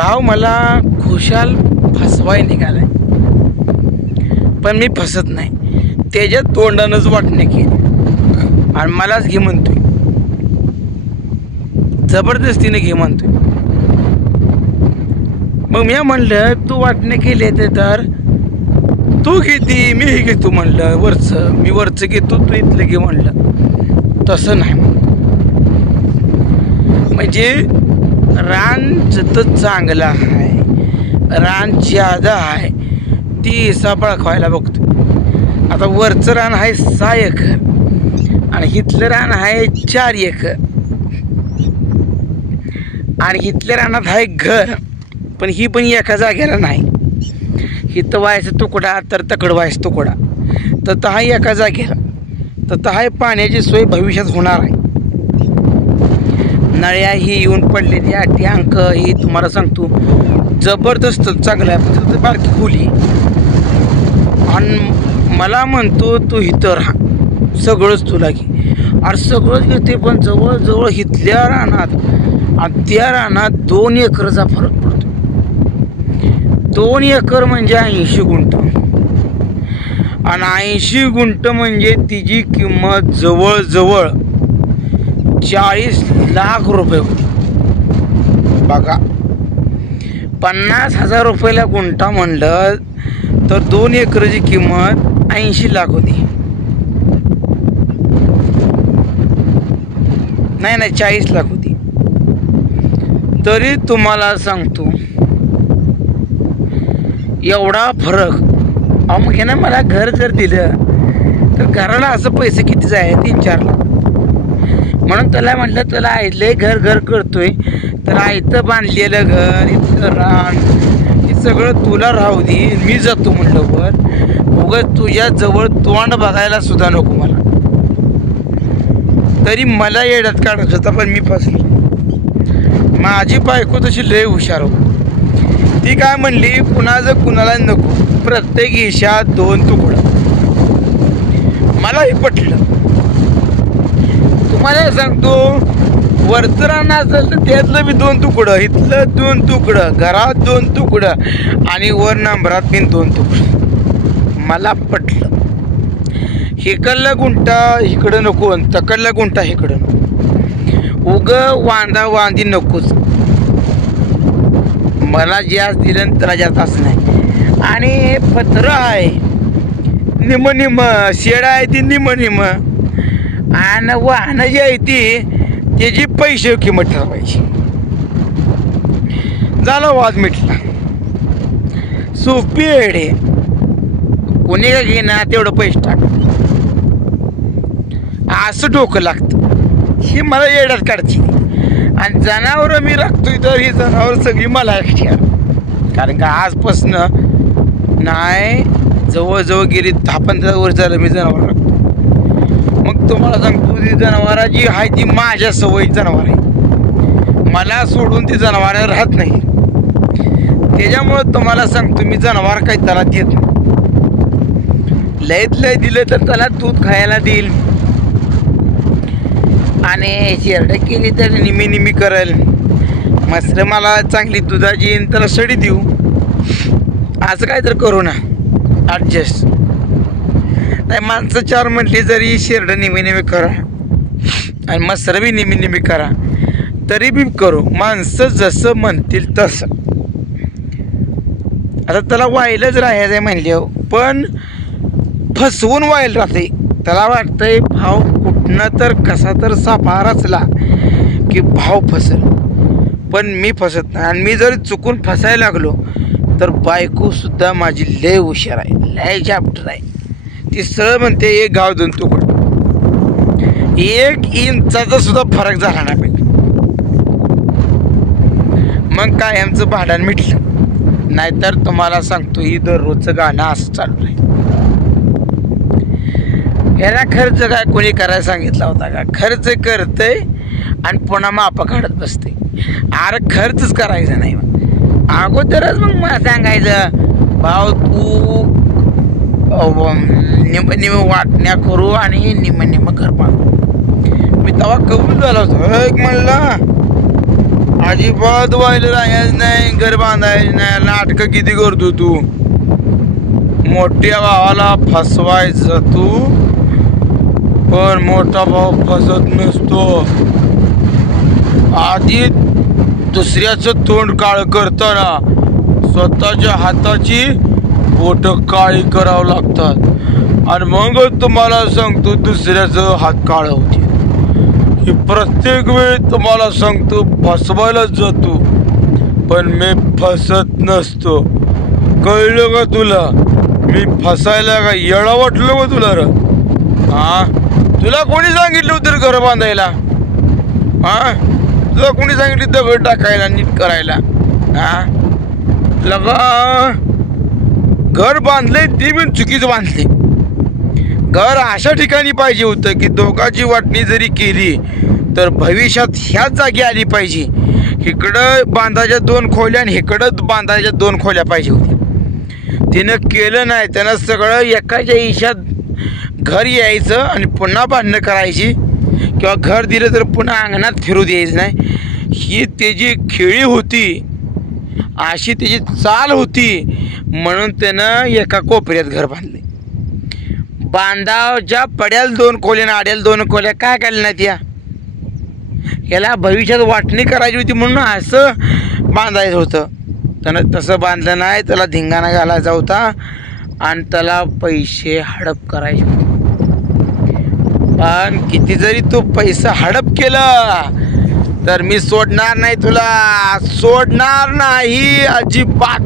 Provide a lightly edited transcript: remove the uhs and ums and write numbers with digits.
भाव मला खुशाल फसवाय निघालाय, पण मी फसत नाही. त्याच्या तोंडानंच वाटणे की आणि मलाच घे म्हणतोय, जबरदस्तीने घे म्हणतोय. मग मी म्हणलं तू वाटणे केले तर तू घेती मी घेतो म्हणलं, वरचं मी वरचं घेतो तू इथलं घे म्हणलं. तसं नाही म्हणजे रान जत चांगलं आहे, रान ज्यादा आहे ती हिसाब बळखवायला बघतो. आता वरचं रान आहे 6 एकर आणि इथलं रान आहे 4 एकर आणि इथल्या रानात आहे घर, पण ही पण एका जागेला नाही. इथं व्हायचं तुकडा तर तकड व्हायचं तुकडा, तर हा एका जागेला, तर हा पाण्याची सोय भविष्यात होणार आहे. नळ्या ही येऊन पडले त्या टँक ही तुम्हाला सांगतो जबरदस्त चांगलं आहे. फक्त बारकी खोली आणि मला म्हणतो तू इथं राहा, सगळंच तुला घे. अरे सगळंच घेते, पण जवळजवळ इथल्या रानात आणि त्या रानात 2 एकरचा फरक पडतो. 2 एकर म्हणजे 80 गुंठ आणि 80 गुंठ म्हणजे तिची किंमत जवळजवळ 40 लाख रुपये होती. बघा 50,000 रुपयाला गुंठा म्हणलं तर 2 एकरची किंमत 80 लाख होती. नाही 40 लाख होती. तरी तुम्हाला सांगतो एवढा फरक. मग हे ना मला घर जर दिलं तर घराला असं पैसे कितीच आहे 3-4 लाख. म्हणून त्याला म्हटलं त्याला ऐकलंय घर करतोय तर आयतं बांधलेलं घर इतकं रान हे सगळं तुला राहू दे, मी जातो म्हणलं वर. उगाच तुझ्या जवळ तोंड बघायला सुद्धा नको मला. तरी मला येड्यात काढत होता, पण मी फसलो. माझी बायको तशी लय हुशार हो. ती काय म्हणली कुणाचं कुणाला नको, प्रत्येक ईशात 2 तुकडं. मला हे पटलं. तुम्हाला सांगतो वरचं रान असेल तर त्यातलं बी 2 तुकडं, इथलं 2 तुकडं, घरात 2 तुकडं आणि वर नंबरात बी 2 तुकडं. मला पटलं. इकडला गुंठा इकडं नको, तकडला गुंठा इकडं नको. उग वांदा वांदी नकोच. मला जास्त दिलं त्याला जास्त असं नाही. आणि पत्र आहे निम शेड आहे ती निम आणि वाहनं जी आहे ती त्याची पैसे किंमत ठरवायची. झाला वाद मिटला. सोपी आहे. कोणी का घेणार तेवढं पैसे टाक असं डोकं लागतं. ही मला येड्यात काढते. आणि जनावरं मी राखतोय तर ही जनावर सगळी मला एकट्या. कारण का आजपासनं नाही जवळजवळ गेली 10-15 वर्ष झालं मी जनावर राखतो. मग तुम्हाला सांगतो ती जनावराची आहे ती माझ्या सवयी जनावर आहे. मला सोडून ती जनावरं राहत नाही. त्याच्यामुळं तुम्हाला सांगतो मी जनावर काही त्याला देत नाही. लयत लय दिलं तर त्याला दूध खायला देईल आणि शेरडं केली तर निमी करेल. मस्त मला चांगली दुधाची त्याला सडी देऊ, असं काय तर करू ना ॲडजस्ट. नाही माणसं 4 म्हटली जरी शेरडं निमी करा आणि मसर बी निमी करा तरी बी करू. माणसं जसं म्हणतील तसं. आता त्याला वाईलच राहायचं आहे म्हणले, पण फसवून वाईल राहते. त्याला वाटतंय भाव कुठनं तर कसा तर सापा रचला की भाव फसेल, पण मी फसत नाही. आणि मी जर चुकून फसायला लागलो तर बायकोसुद्धा माझी लय हुशार आहे, लय चॅप्टर आहे. ती सरळ म्हणते 1 गाव 2 तुकडं. 1 इंचाचा सुद्धा फरक झाला नाही पाहिजे. मग काय आमचं भांडण मिटलं. नाहीतर तुम्हाला सांगतो ही दररोजचं गाणं असं चालू आहे. याला खर्च काय कोणी करायला सांगितला होता का? खर्च करतंय आणि पुन्हा मापा काढत बसते. अरे खर्चच करायचा नाही. अगोदरच मग मला सांगायचं भाव तू निम वाटण्या करू आणि निम घर पाहू. मी तेव्हा कबूल झाला होतो. म्हणला अजिबात व्हायला राहायचं नाही, घर बांधायचं नाही. नाटकं किती करतो तू. मोठ्या भावाला फसवायचं तू, पण मोठा भाऊ फसत नसतो. आधी दुसऱ्याचं तोंड काळ करताना स्वतःच्या हाताची बोट काळी करावं लागतात आणि मग तुम्हाला सांगतो दुसऱ्याचं हात काळ होते. ही प्रत्येक वेळ तुम्हाला सांगतो फसवायलाच जातो, पण मी फसत नसतो. कळलं का तुला? मी फसायला का येळा वाटलं का तुला रे? हा, तुला कोणी सांगितलं होतं घर बांधायला? हा, तुला कोणी सांगितलं दगड टाकायला, नीट करायला? हा, लगा घर बांधले ते पण चुकीचं बांधले. घर अशा ठिकाणी पाहिजे होतं की दोघांची वाटणी जरी केली तर भविष्यात ह्याच जागी आली पाहिजे. इकडं बांधायच्या 2 खोल्या आणि इकडं बांधायच्या 2 खोल्या पाहिजे होत्या. तिनं केलं नाही. त्यानं सगळं एकाच्या हिशात घर यायचं आणि पुन्हा बांधणं करायची, किंवा घर दिलं तर पुन्हा अंगणात फिरू द्यायचं नाही. ही त्याची खेळी होती, अशी त्याची चाल होती. म्हणून त्यानं एका कोपऱ्यात घर बांधले. बांधावच्या पड्याला 2 खोल्या आणि आड्याला 2 खोल्या काय केल्या नाहीत? याला भविष्यात वाटणी करायची होती म्हणून असं बांधायचं होतं. त्यानं तसं बांधलं नाही. त्याला धिंगाणा घालायचा होता आणि त्याला पैसे हडप करायचे होते. पण किती जरी तू पैसा हडप केला तर मी सोडणार नाही तुला, सोडणार नाही अजिबात.